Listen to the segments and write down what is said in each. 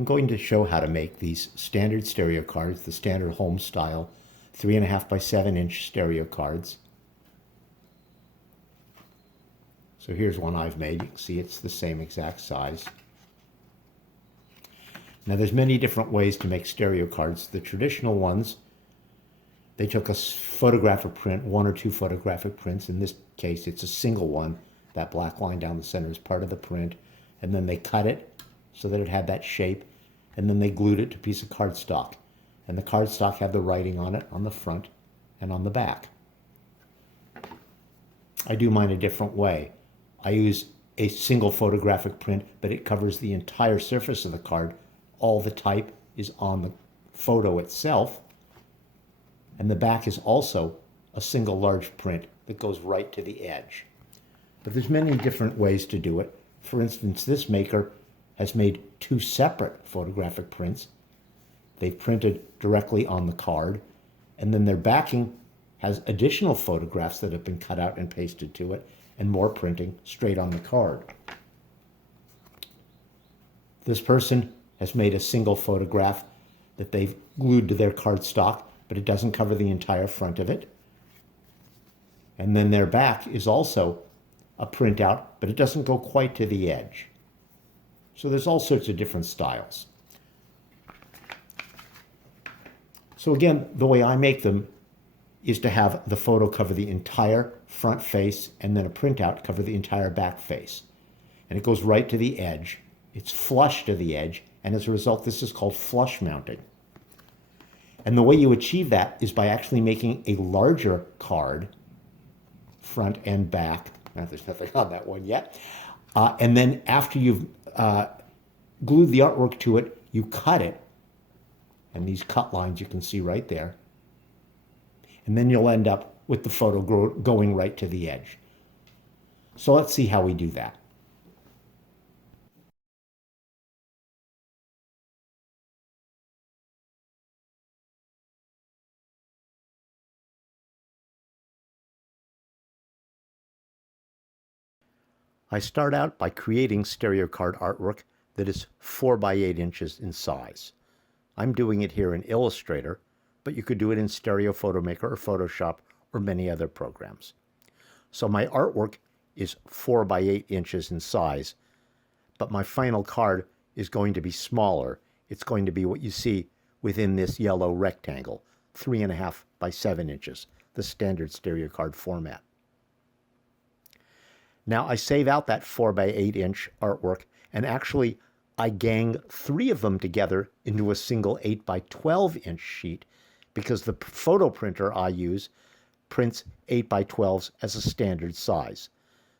I'm going to show how to make these standard stereo cards, the standard home style 3.5 by 7-inch stereo cards. So here's one I've made. You can see it's the same exact size. Now there's many different ways to make stereo cards. The traditional ones, they took a photographic print, one or two photographic prints. In this case, it's a single one. That black line down the center is part of the print. And then they cut it so that it had that shape. And then they glued it to a piece of cardstock. And the cardstock had the writing on it on the front and on the back. I do mine a different way. I use a single photographic print, but it covers the entire surface of the card. All the type is on the photo itself. And the back is also a single large print that goes right to the edge. But there's many different ways to do it. For instance, this maker has made two separate photographic prints. They've printed directly on the card, and then their backing has additional photographs that have been cut out and pasted to it, and more printing straight on the card. This person has made a single photograph that they've glued to their cardstock, but it doesn't cover the entire front of it. And then their back is also a printout, but it doesn't go quite to the edge. So there's all sorts of different styles. So again, the way I make them is to have the photo cover the entire front face and then a printout cover the entire back face. And it goes right to the edge. It's flush to the edge, and as a result, this is called flush mounting. And the way you achieve that is by actually making a larger card, front and back. Now, there's nothing on that one yet. And then after you've glued the artwork to it, you cut it. And these cut lines you can see right there. And then you'll end up with the photo going right to the edge. So let's see how we do that. I start out by creating stereo card artwork that is 4 by 8 inches in size. I'm doing it here in Illustrator, but you could do it in Stereo Photo Maker or Photoshop or many other programs. So my artwork is 4 by 8 inches in size, but my final card is going to be smaller. It's going to be what you see within this yellow rectangle, 3.5 by 7 inches, the standard stereo card format. Now I save out that 4 by 8 inch artwork, and actually I gang 3 of them together into a single 8 by 12 inch sheet because the photo printer I use prints 8 by 12s as a standard size.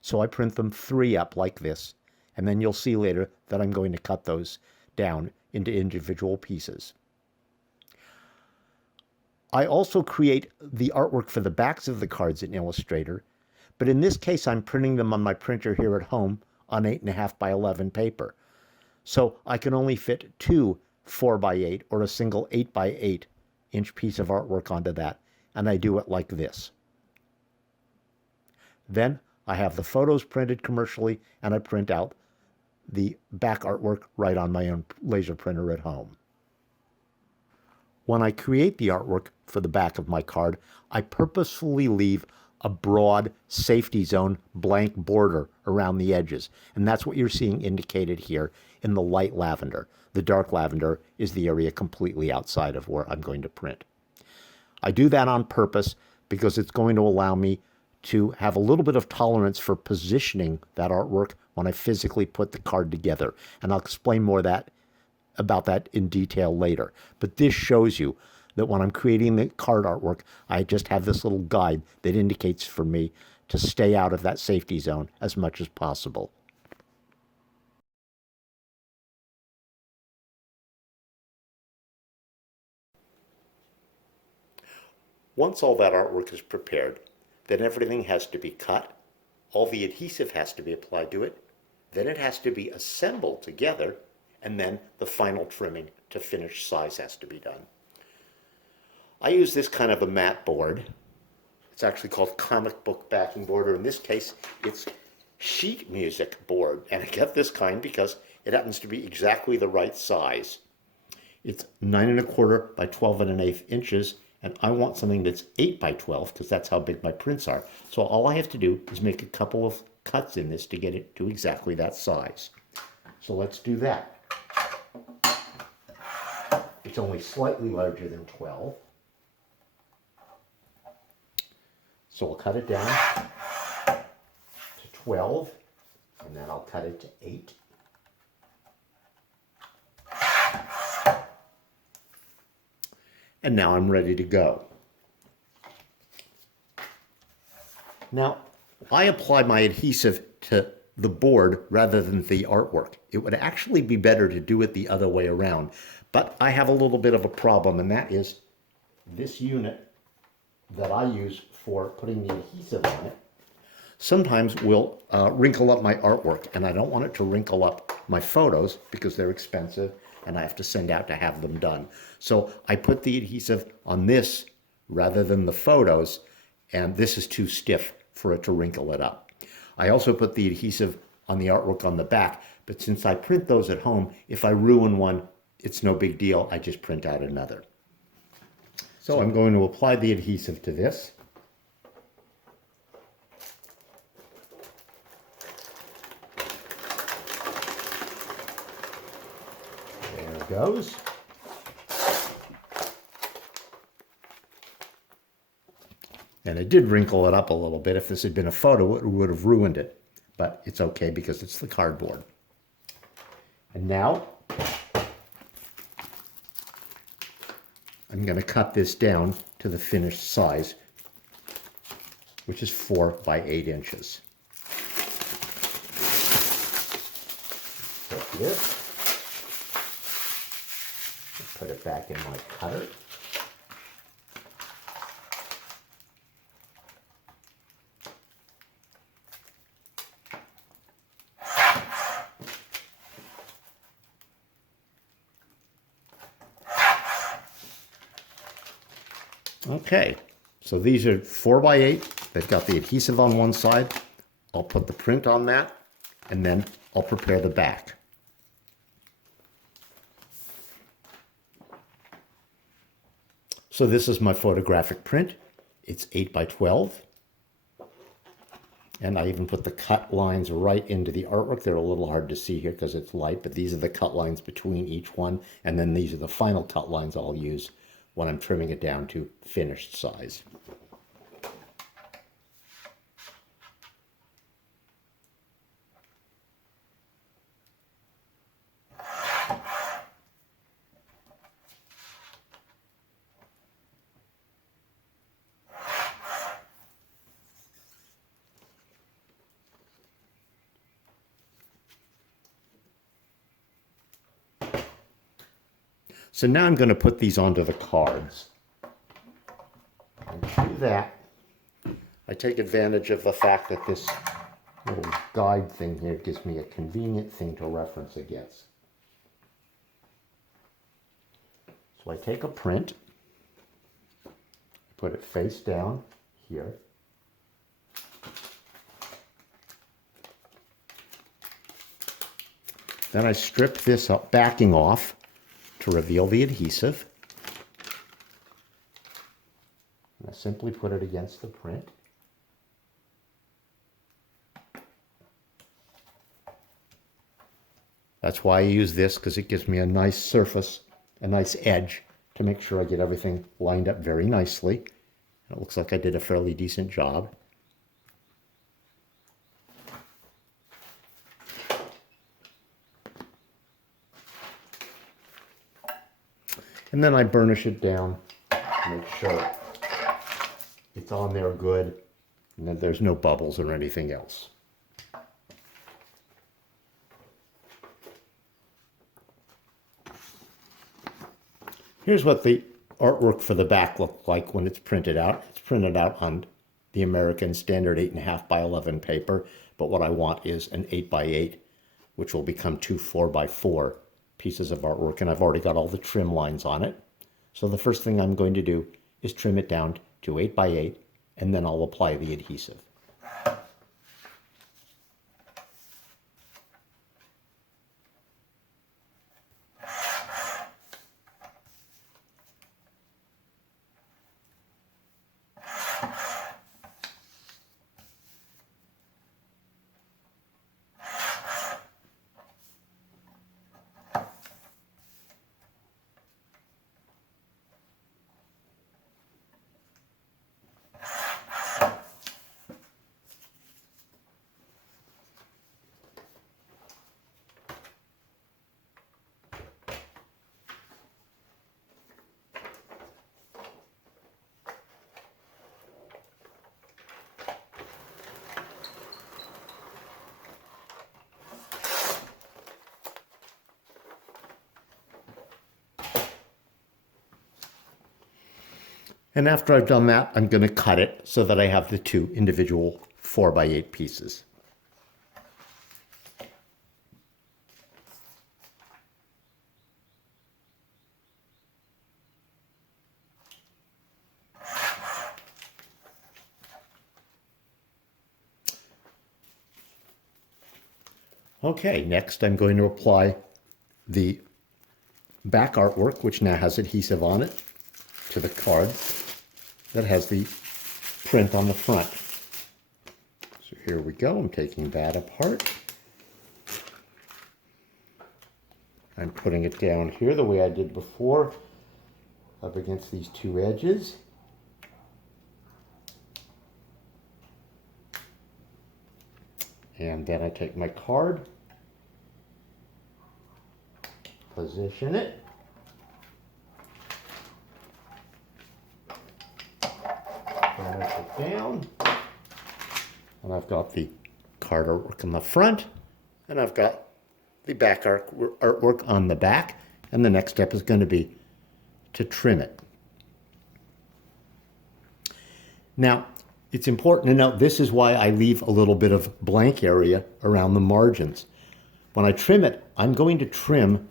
So I print them 3 up like this, and then you'll see later that I'm going to cut those down into individual pieces. I also create the artwork for the backs of the cards in Illustrator, but in this case I'm printing them on my printer here at home on 8.5 by 11 paper. So I can only fit 2 4 by 8 or a single 8 by 8 inch piece of artwork onto that, and I do it like this. Then I have the photos printed commercially, and I print out the back artwork right on my own laser printer at home. When I create the artwork for the back of my card, I purposefully leave a broad safety zone blank border around the edges. And that's what you're seeing indicated here in the light lavender. The dark lavender is the area completely outside of where I'm going to print. I do that on purpose because it's going to allow me to have a little bit of tolerance for positioning that artwork when I physically put the card together. And I'll explain more about that in detail later. But this shows you that when I'm creating the card artwork, I just have this little guide that indicates for me to stay out of that safety zone as much as possible. Once all that artwork is prepared, then everything has to be cut, all the adhesive has to be applied to it, then it has to be assembled together, and then the final trimming to finished size has to be done. I use this kind of a mat board. It's actually called comic book backing board, or in this case, it's sheet music board. And I get this kind because It happens to be exactly the right size. It's 9¼ by 12 1/8 inches, and I want something that's 8 by 12 because that's how big my prints are. So all I have to do is make a couple of cuts in this to get it to exactly that size. So let's do that. It's only slightly larger than 12. So I'll cut it down to 12, and then I'll cut it to 8. And now I'm ready to go. Now, I apply my adhesive to the board rather than the artwork. It would actually be better to do it the other way around, but I have a little bit of a problem, and that is this unit that I use for putting the adhesive on it sometimes will wrinkle up my artwork, and I don't want it to wrinkle up my photos because they're expensive and I have to send out to have them done. So I put the adhesive on this rather than the photos, and this is too stiff for it to wrinkle it up. I also put the adhesive on the artwork on the back, but since I print those at home, if I ruin one, it's no big deal. I just print out another. So I'm going to apply the adhesive to this. There it goes. And it did wrinkle it up a little bit. If this had been a photo, it would have ruined it. But it's okay because it's the cardboard. And now I'm going to cut this down to the finished size, which is 4 by 8 inches. Take this, put it back in my cutter. Okay, so these are 4 by 8. They've got the adhesive on one side. I'll put the print on that, and then I'll prepare the back. So this is my photographic print. It's 8 by 12. And I even put the cut lines right into the artwork. They're a little hard to see here because it's light, but these are the cut lines between each one. And then these are the final cut lines I'll use when I'm trimming it down to finished size. So now I'm going to put these onto the cards. And to do that, I take advantage of the fact that this little guide thing here gives me a convenient thing to reference against. So I take a print, put it face down here. Then I strip this up, backing off, to reveal the adhesive. And I simply put it against the print. That's why I use this, because it gives me a nice surface, a nice edge to make sure I get everything lined up very nicely. And it looks like I did a fairly decent job. And then I burnish it down to make sure it's on there good and that there's no bubbles or anything else. Here's what the artwork for the back looks like when it's printed out. It's printed out on the American standard 8.5 by 11 paper, but what I want is an 8 by 8, which will become 2 4 by 4 pieces of artwork, and I've already got all the trim lines on it. So the first thing I'm going to do is trim it down to 8 by 8, and then I'll apply the adhesive. And after I've done that, I'm going to cut it so that I have the two individual 4x8 pieces. Okay, next I'm going to apply the back artwork, which now has adhesive on it, to the card that has the print on the front. So here we go. I'm taking that apart. I'm putting it down here the way I did before, up against these two edges. And then I take my card, position it, push it down, and I've got the card artwork on the front, and I've got the back artwork on the back, and the next step is going to be to trim it. Now, it's important to note this is why I leave a little bit of blank area around the margins. When I trim it, I'm going to trim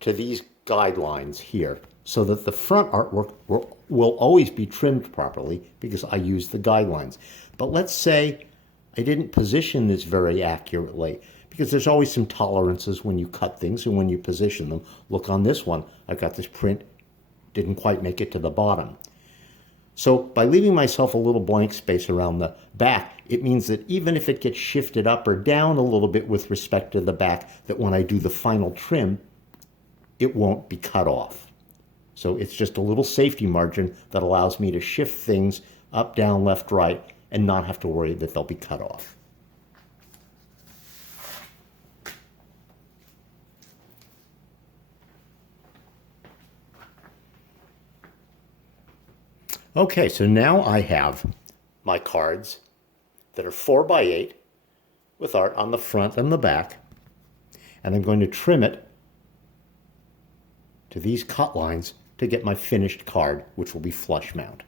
to these guidelines here so that the front artwork will always be trimmed properly because I use the guidelines. But let's say I didn't position this very accurately because there's always some tolerances when you cut things and when you position them. Look on this one, I've got this print, didn't quite make it to the bottom. So by leaving myself a little blank space around the back, it means that even if it gets shifted up or down a little bit with respect to the back, that when I do the final trim, it won't be cut off. So it's just a little safety margin that allows me to shift things up, down, left, right, and not have to worry that they'll be cut off. Okay, so now I have my cards that are 4x8 with art on the front and the back, and I'm going to trim it to these cut lines to get my finished card, which will be flush mount.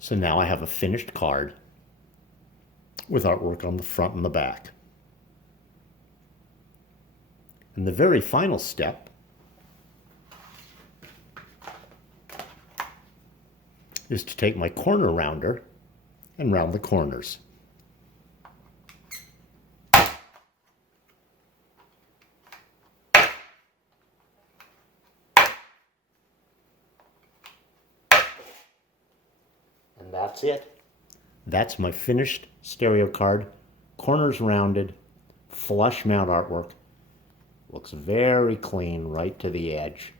So now I have a finished card with artwork on the front and the back. And the very final step is to take my corner rounder and round the corners. And that's it. That's my finished stereo card. Corners rounded, flush mount artwork. Looks very clean right to the edge.